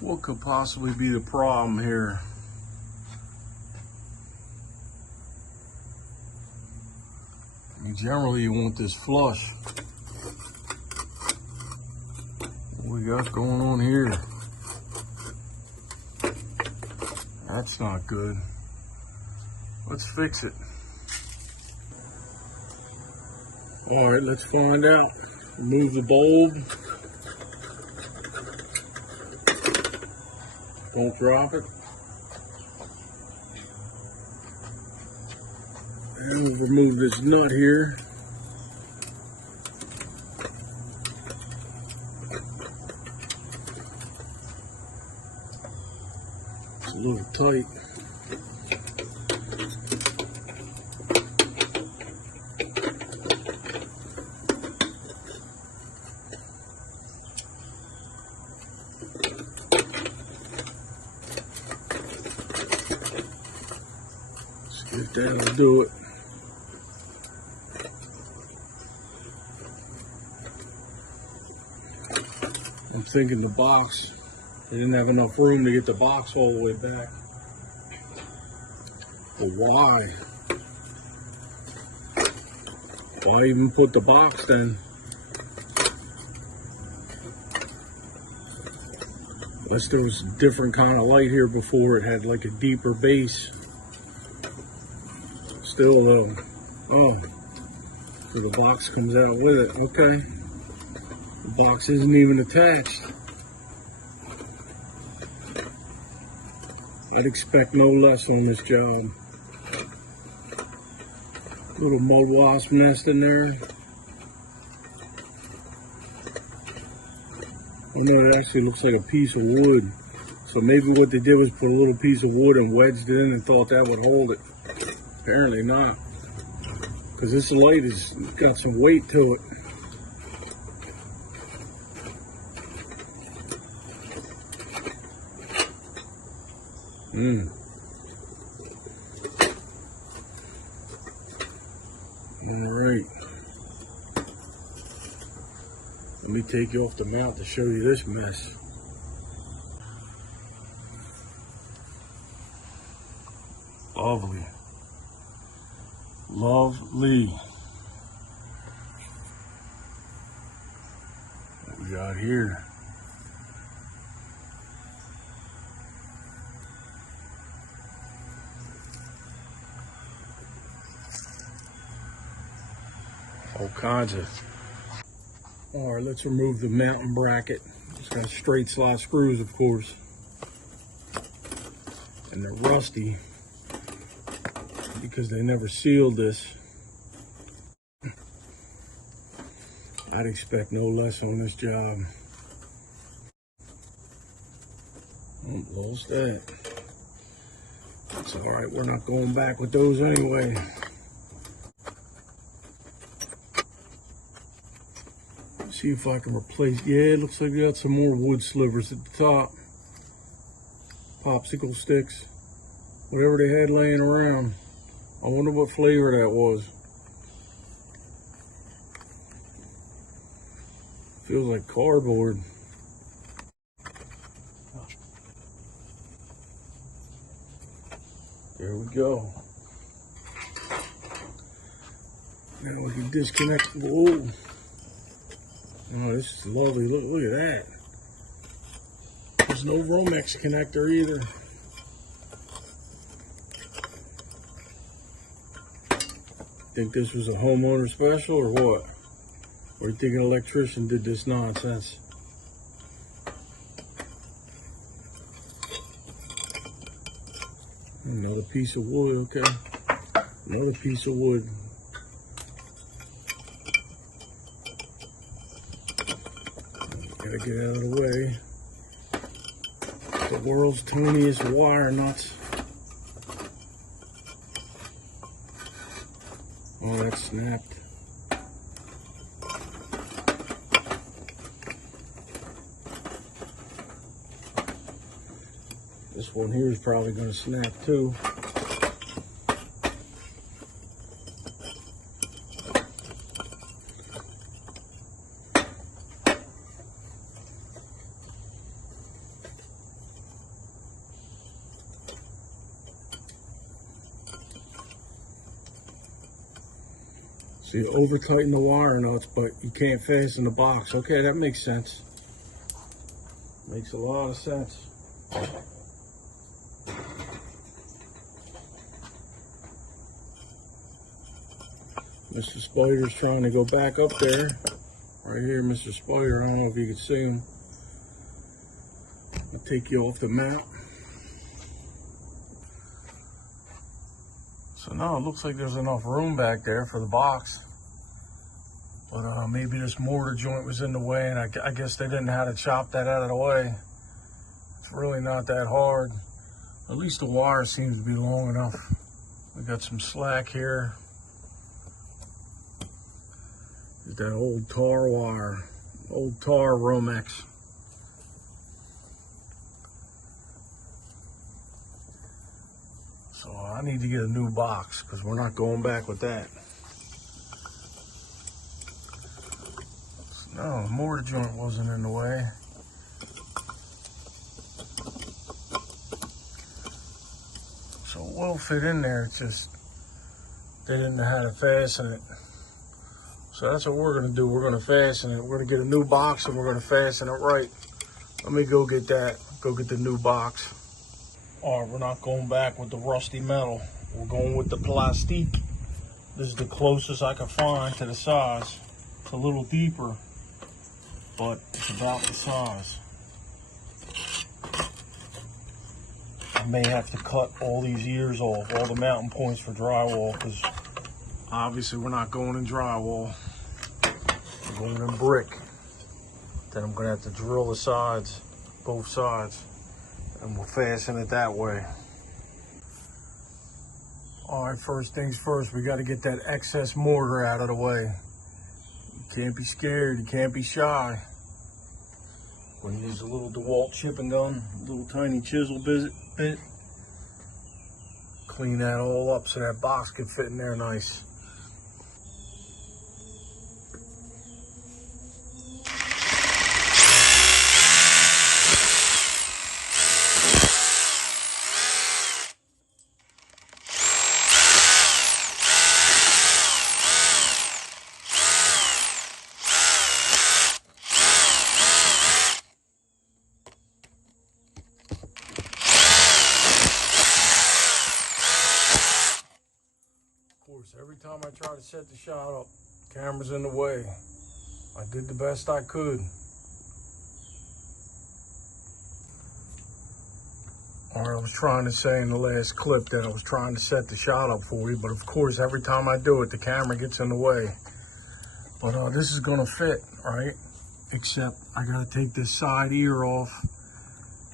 What could possibly be the problem here? Generally, you want this flush. What we got going on here? That's not good. Let's fix it. All right, let's find out. Remove the bulb. Don't drop it. And we'll remove this nut here. It's a little tight. See if that'll do it. I'm thinking the box, they didn't have enough room to get the box all the way back. But why? Why even put the box then? Unless there was a different kind of light here before, it had like a deeper base. Still though, oh, so the box comes out with it, okay. The box isn't even attached. I'd expect no less on this job. Little mud wasp nest in there. Oh no, it actually looks like a piece of wood. So maybe what they did was put a little piece of wood and wedged it in and thought that would hold it. Apparently not. Because this light has got some weight to it. All right. Let me take you off the mount to show you this mess. Lovely. Lovely. What we got here? All kinds of. All right, let's remove the mounting bracket. It's got straight slot screws, of course. And they're rusty because they never sealed this. I'd expect no less on this job. Oh, lost that. It's all right, we're not going back with those anyway. See if I can replace, yeah, it looks like we got some more wood slivers at the top. Popsicle sticks, whatever they had laying around. I wonder what flavor that was. Feels like cardboard. There we go. Now we can disconnect. Whoa. Oh, this is lovely. Look at that. There's no Romex connector either. Think this was a homeowner special or what? Or you think an electrician did this nonsense? Another piece of wood, okay. Another piece of wood. Gotta get out of the way. The world's tiniest wire nuts. Oh, that snapped. This one here is probably going to snap too. So you over tighten the wire nuts, but you can't fasten the box. Okay, that makes sense. Makes a lot of sense. Mr. Spider's trying to go back up there. Right here, Mr. Spider. I don't know if you can see him. I'll take you off the map. So now it looks like there's enough room back there for the box. But maybe this mortar joint was in the way, and I guess they didn't know how to chop that out of the way. It's really not that hard. At least the wire seems to be long enough. We got some slack here. There's that old tar wire, old tar Romex. So I need to get a new box because we're not going back with that. So, no, the mortar joint wasn't in the way. So it will fit in there, it's just they didn't know how to fasten it. So that's what we're gonna do. We're gonna fasten it. We're gonna get a new box and we're gonna fasten it right. Let me go get that, go get the new box. All right, we're not going back with the rusty metal. We're going with the plastique. This is the closest I can find to the size. It's a little deeper, but it's about the size. I may have to cut all these ears off, all the mounting points for drywall, because obviously we're not going in drywall. We're going in brick. Then I'm gonna have to drill the sides, both sides, and we'll fasten it that way. All right, first things first, we got to get that excess mortar out of the way. You can't be scared, you can't be shy. We're gonna use a little DeWalt chipping gun, a little tiny chisel bit. Clean that all up so that box can fit in there nice. Every time I try to set the shot up, camera's in the way. I did the best I could. Or I was trying to say in the last clip that I was trying to set the shot up for you, but of course every time I do it, the camera gets in the way. But this is gonna fit, right? Except I gotta take this side ear off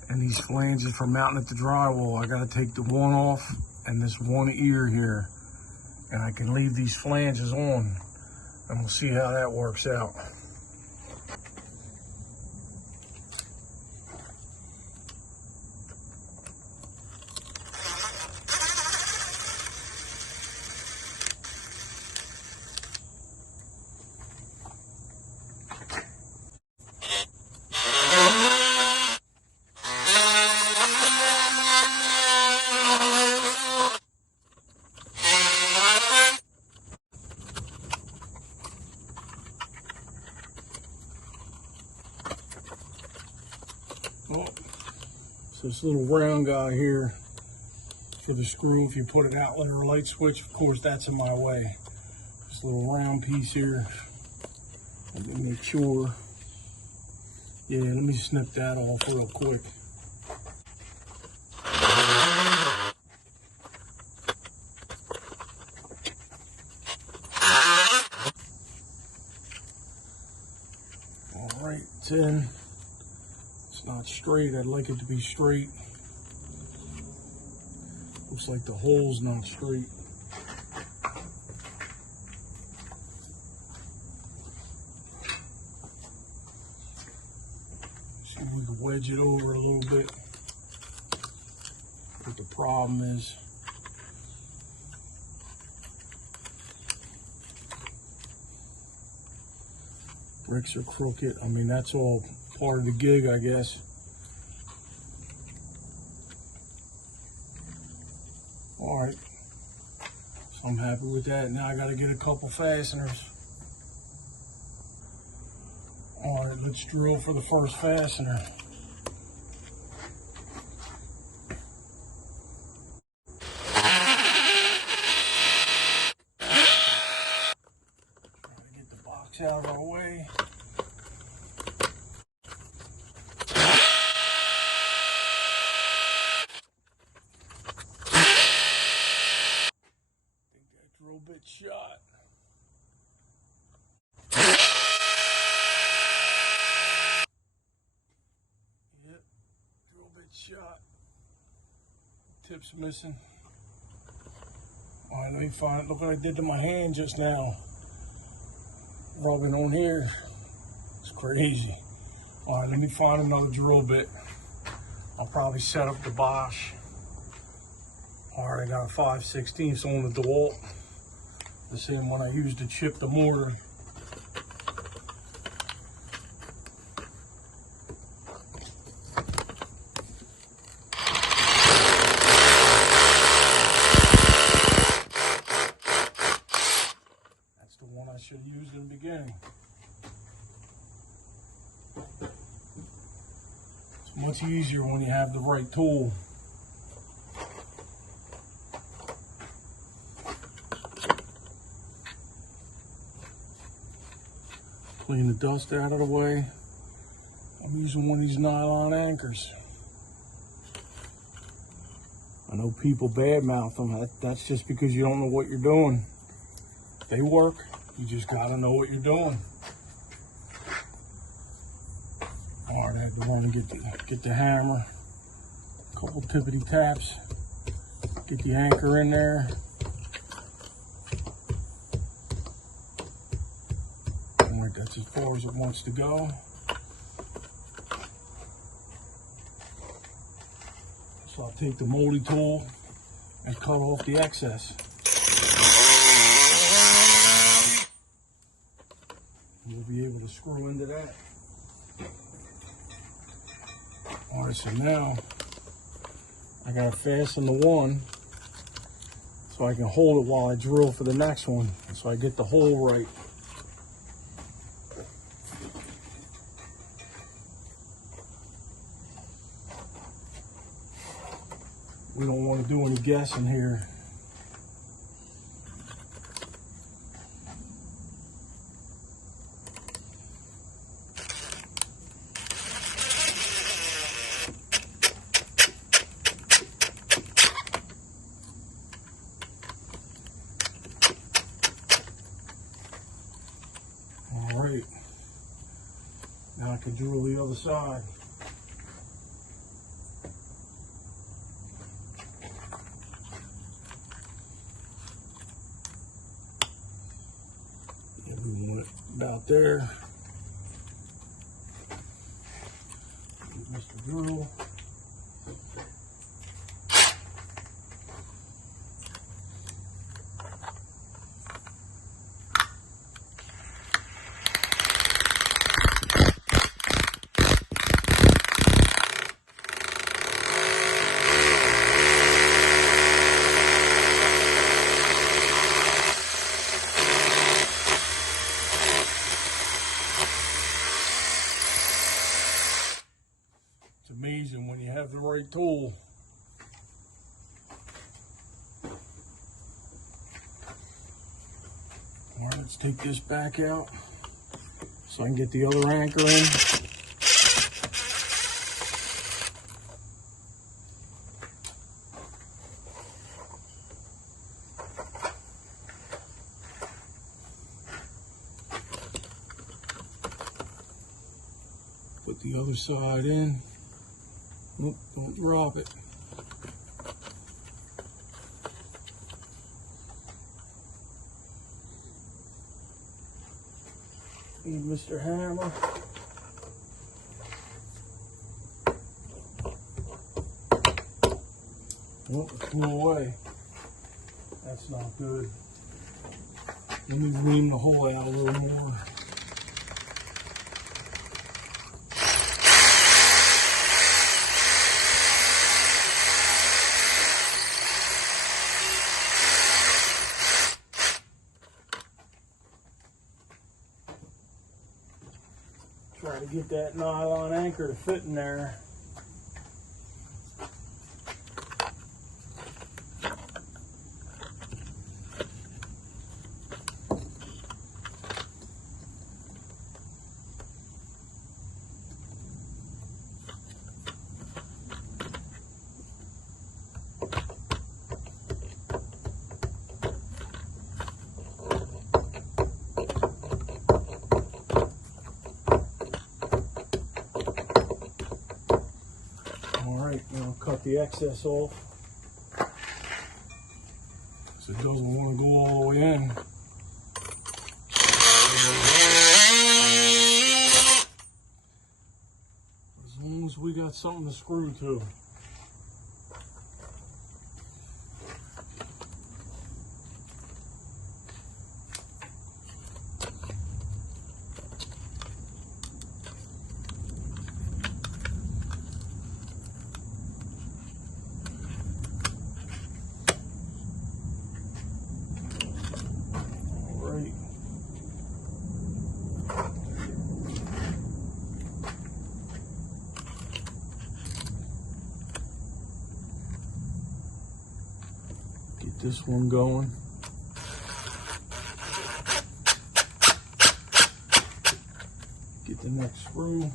and these flanges for mounting it to drywall. I gotta take the one off and this one ear here. And I can leave these flanges on, and we'll see how that works out. Oh, so this little round guy here for the screw, if you put an outlet or a light switch, of course that's in my way. This little round piece here, let me make sure. Yeah, let me snip that off real quick. All right, it's in. It's not straight. I'd like it to be straight. Looks like the hole's not straight. See if we can wedge it over a little bit. What the problem is. Bricks are crooked. I mean, that's all part of the gig, I guess. All right, I'm happy with that. Now I gotta get a couple fasteners. All right, let's drill for the first fastener. Try to get the box out of our way. Drill bit shot. Yep, drill bit shot. Tip's missing. All right, let me find it. Look what I did to my hand just now. Rubbing on here. It's crazy. All right, let me find another drill bit. I'll probably set up the Bosch. All right, I got a 5/16 on the DeWalt. The same one I used to chip the mortar. That's the one I should have used in the beginning. It's much easier when you have the right tool. Clean the dust out of the way. I'm using one of these nylon anchors. I know people badmouth them. That's just because you don't know what you're doing. They work. You just gotta know what you're doing. All right, I had to run and get the hammer. A couple tippity taps. Get the anchor in there. That's as far as it wants to go. So I'll take the moldy tool and cut off the excess. We'll be able to screw into that. All right, so now I gotta fasten the one so I can hold it while I drill for the next one, so I get the hole right. We don't want to do any guessing here. All right. Now I can drill the other side. We want it about there. Mr. Drill. Amazing when you have the right tool. All right, let's take this back out so I can get the other anchor in. Put the other side in. Oop, don't drop it. Need Mr. Hammer. Oh, it flew away. That's not good. Let me ream the hole out a little more. get that nylon anchor to fit in there. Now cut the excess off, so it doesn't want to go all the way in. As long as we got something to screw to. Get this one going. Get the next screw.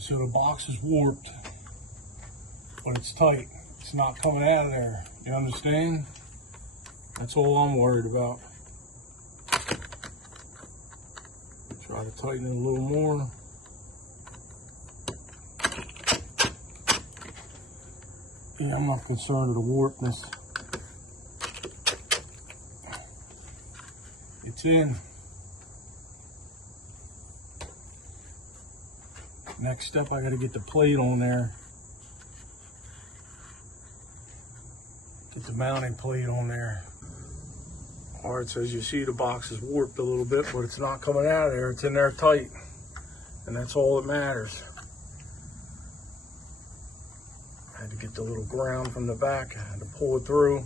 So the box is warped, but it's tight. It's not coming out of there. You understand? That's all I'm worried about. Try to tighten it a little more. Yeah, I'm not concerned with the warpness. It's in. Next step, I got to get the plate on there. Get the mounting plate on there. All right, so as you see, the box is warped a little bit, but it's not coming out of there. It's in there tight, and that's all that matters. I had to get the little ground from the back. I had to pull it through.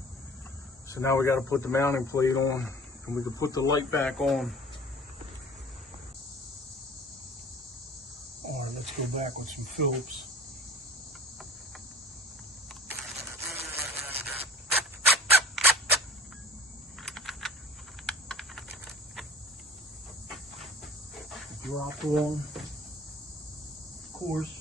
So now we got to put the mounting plate on, and we can put the light back on. All right, let's go back with some Phillips. Drop on, of course.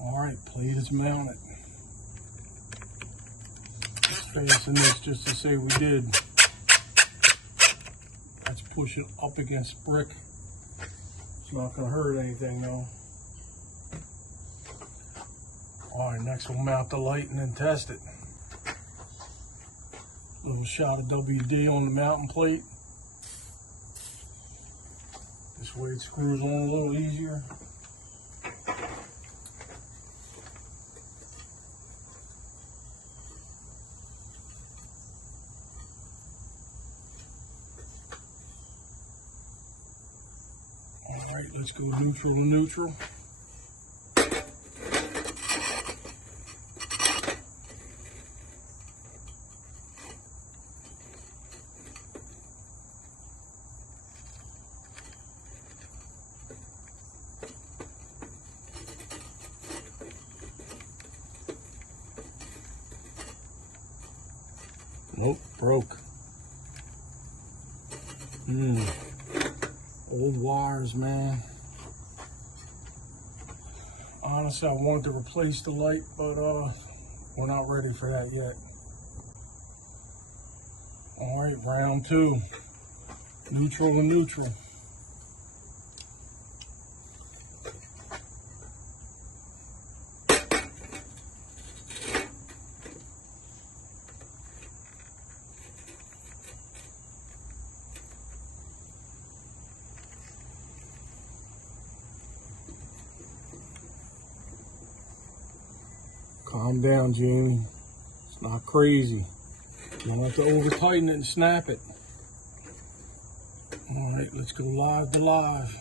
All right, plate is mounted. Facing this just to say we did. Let's push it up against brick. It's not going to hurt anything though. All right, next we'll mount the light and then test it. Little shot of WD on the mounting plate. This way it screws on a little easier. All right, let's go neutral to neutral. Nope, broke. Old wires, man. Honestly, I wanted to replace the light, but we're not ready for that yet. All right, round two. Neutral to neutral. Calm down, Jamie. It's not crazy. You don't have to over tighten it and snap it. All right, let's go live to live.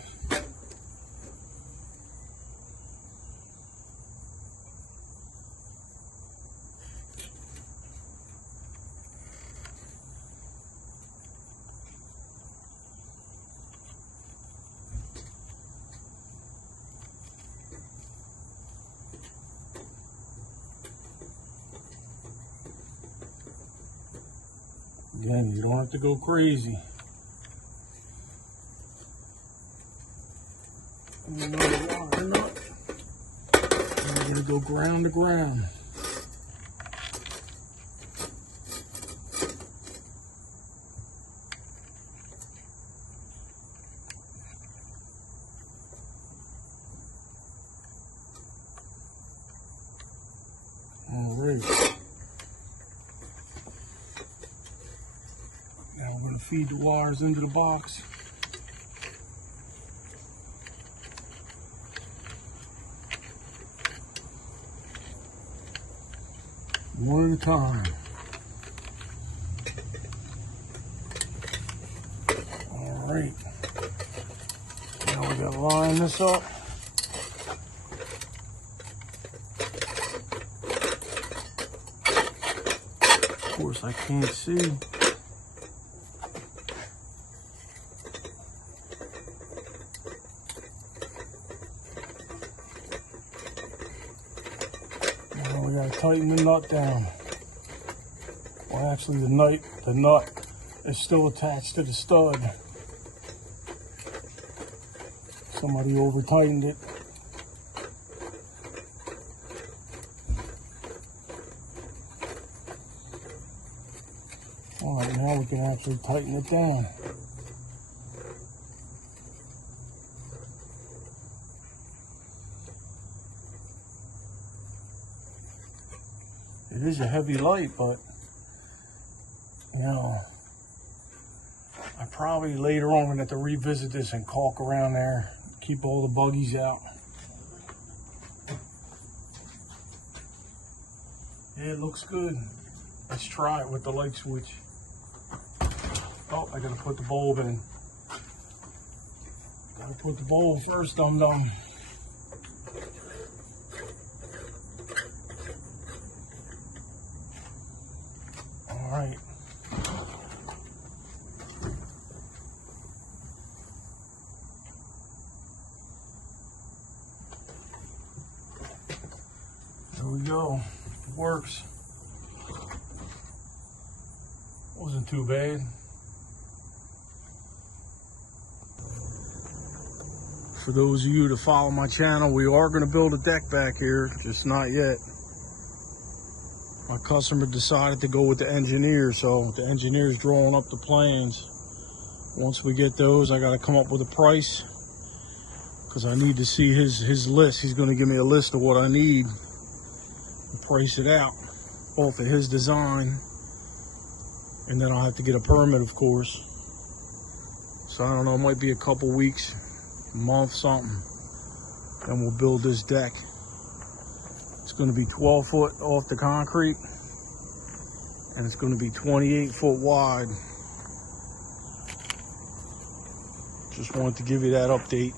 Again, you don't have to go crazy. Another wire nut. And we're going to go ground to ground. All right. Now we're going to feed the wires into the box. One at a time. All right. Now we got to line this up. Of course, I can't see. We gotta tighten the nut down. Well, actually, the nut is still attached to the stud. Somebody over tightened it. All right, now we can actually tighten it down. It is a heavy light, but, you know, I probably later on going to have to revisit this and caulk around there, keep all the buggies out. Yeah, it looks good. Let's try it with the light switch. Oh, I got to put the bulb in. Got to put the bulb first, dum-dum. All right. There we go. It works. Wasn't too bad. For those of you that follow my channel, we are going to build a deck back here, just not yet. My customer decided to go with the engineer, so the engineer's drawing up the plans. Once we get those, I got to come up with a price because I need to see his list. He's going to give me a list of what I need and price it out off of his design, and then I'll have to get a permit, of course. So I don't know, it might be a couple weeks, a month, something, and we'll build this deck. It's going to be 12 foot off the concrete, and it's going to be 28 foot wide. Just wanted to give you that update.